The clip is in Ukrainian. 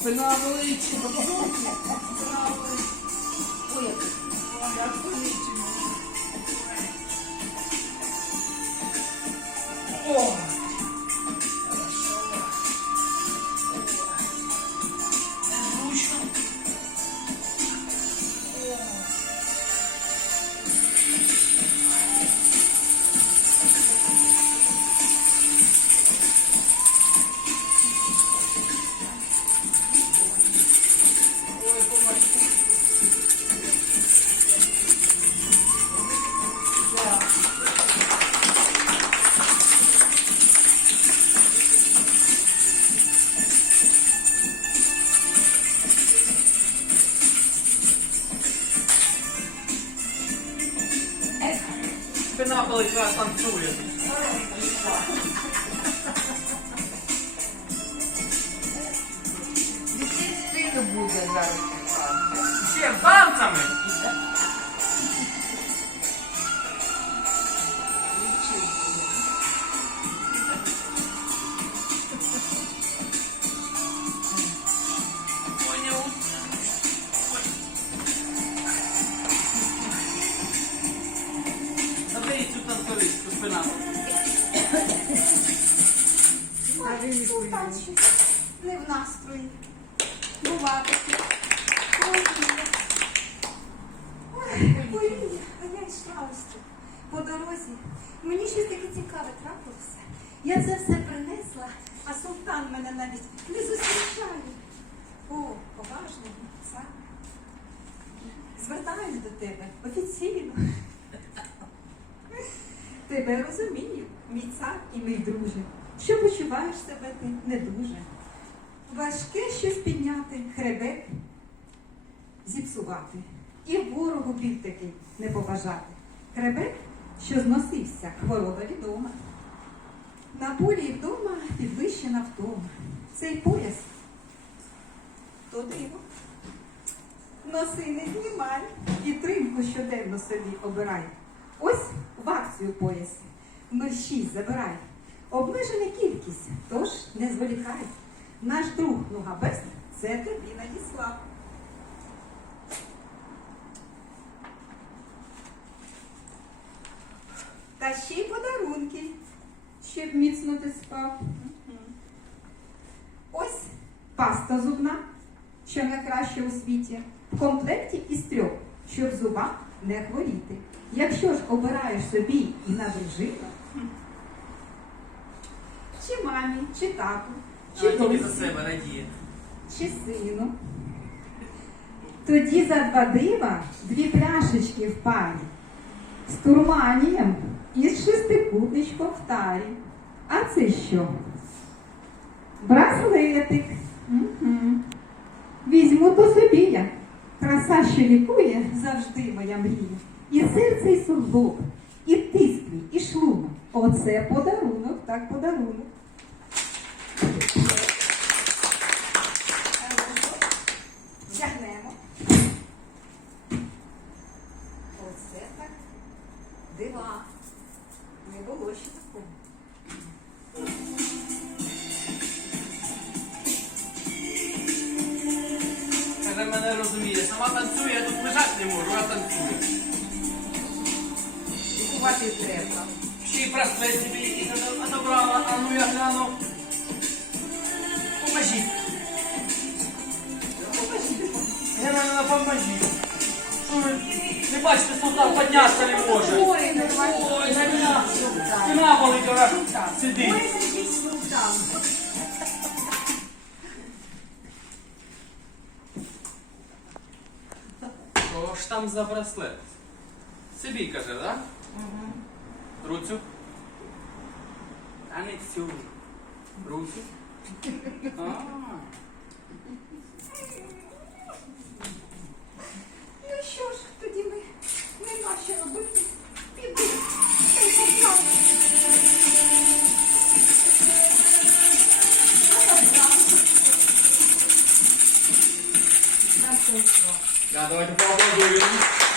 Спина болить. Спина. Ой, як як Спина болить, раз танцює. Стильно буде зараз. Ще танцями. Султанчик, не в настрої. Бува. Ой, Ой, а я йшла ось по дорозі. Мені щось таке цікаве трапилося. Я це все принесла, а султан мене навіть не зустрічає. О, поважно, це. Звертаюсь до тебе офіційно. Тебе розумію, мій цар і мій друже. Що почуваєш себе ти не дуже. Важке щось підняти, хребет зіпсувати. І ворогу біль такий не побажати. Хребет, що зносився, хвороба відома. На полі і вдома підвищена втома. Цей пояс то диво. Носи не знімай, підтримку щоденно собі обирай. Ось в акцію поясі. Мерщій забирай. Обмежена кількість, тож не зволікай. Наш друг Нугабест це тобі надіслав. Та ще й подарунки, щоб міцно ти спав. Ось паста зубна, що найкраща у світі, в комплекті із трьох, щоб зуба не хворіти. Якщо ж обираєш собі і на дружину, чи мамі, чи тату, чи А тільки за доньці, себе радіє. чи сину, тоді за два дива дві пляшечки в парі з турманієм і з шестикутничком в тарі. А це що? Браслетик. Мгм. Візьму то собі я. Краса, що лікує, завжди моя мрія. І серце, і суглоб, і тиск, мій, і шлунок. Оце подарунок, так подарунок. Тягнемо. Оце так. Дива. Не було ще такого. Каже, мене розуміє. Сама танцює, я тут лежати не можу, а танцює. Купувати треба. Й браслет собі якийсь отобрала, а ну я гляну. Поможіть. Генеральна, поможіть. Що ви Не бачите, султан піднятися не може. Ой, нормально. Ой, спина, спина болить, ора. Сиди. Ой, сидіть. Що ж там за браслет? Собі каже, так? Руцю. А не цю. Руцю. А. Ну що ж, тоді ми нема що робити. Піди. Цей султан. Да, давайте поаплодуємо.